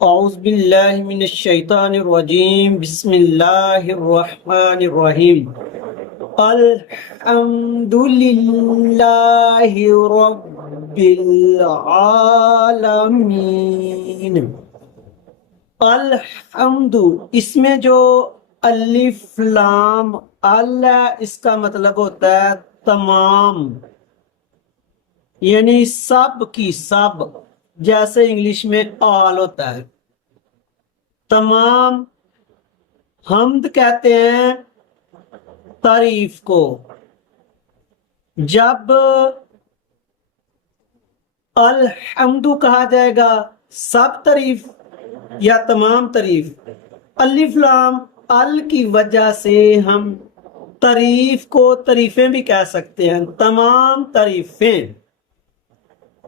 اعوذ باللہ من الشیطان الرجیم بسم اللہ الرحمن الرحیم الحمد للہ رب العالمین۔ الحمد، اس میں جو الف لام ال ہے، اس کا مطلب ہوتا ہے تمام، یعنی سب کی سب، جیسے انگلش میں آل ہوتا ہے۔ تمام حمد کہتے ہیں تعریف کو۔ جب الحمد کہا جائے گا سب تعریف یا تمام تعریف، الف لام ال کی وجہ سے ہم تعریف کو تعریفیں بھی کہہ سکتے ہیں، تمام تعریفیں۔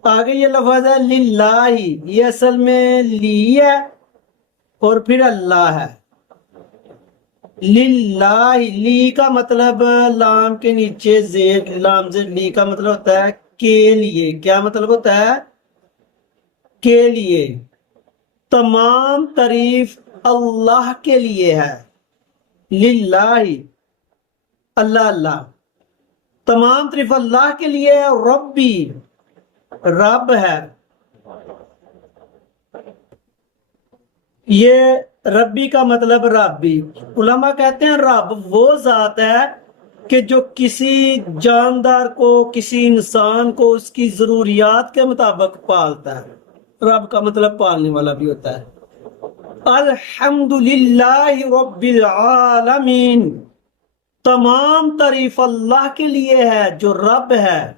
آگے یہ لفظ ہے للہ، یہ اصل میں لی ہے اور پھر اللہ ہے۔ للہ، لی کا مطلب لام کے نیچے زیر لام سے، لی کا مطلب ہوتا ہے کے لیے۔ کیا مطلب ہوتا ہے؟ کے لیے۔ تمام تعریف اللہ کے لیے ہے، للہ، اللہ اللہ، تمام تعریف اللہ کے لیے۔ ربی، رب ہے۔ یہ ربی کا مطلب ربی، علماء کہتے ہیں رب وہ ذات ہے کہ جو کسی جاندار کو، کسی انسان کو اس کی ضروریات کے مطابق پالتا ہے۔ رب کا مطلب پالنے والا بھی ہوتا ہے۔ الحمدللہ رب العالمین، تمام تعریف اللہ کے لیے ہے جو رب ہے۔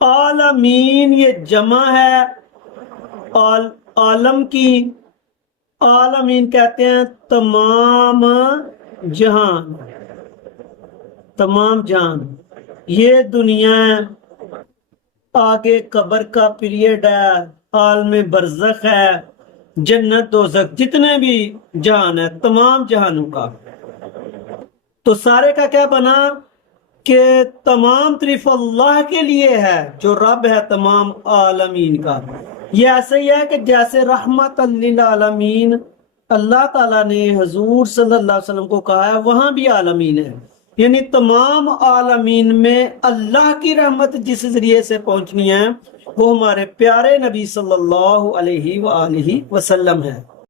عالمین، یہ جمع ہے عالم کی۔ عالمین کہتے ہیں تمام جہان، تمام جہان۔ یہ دنیا ہے، آگے قبر کا پیریڈ ہے، عالم برزخ ہے، جنت دوزخ، جتنے بھی جہان ہے، تمام جہانوں کا۔ تو سارے کا کیا بنا کہ تمام تعریف اللہ کے لیے ہے جو رب ہے تمام عالمین کا۔ یہ ایسے ہی ہے کہ جیسے رحمت للعالمین اللہ تعالیٰ نے حضور صلی اللہ علیہ وسلم کو کہا ہے، وہاں بھی عالمین ہے، یعنی تمام عالمین میں اللہ کی رحمت جس ذریعے سے پہنچنی ہے وہ ہمارے پیارے نبی صلی اللہ علیہ وآلہ وسلم ہے۔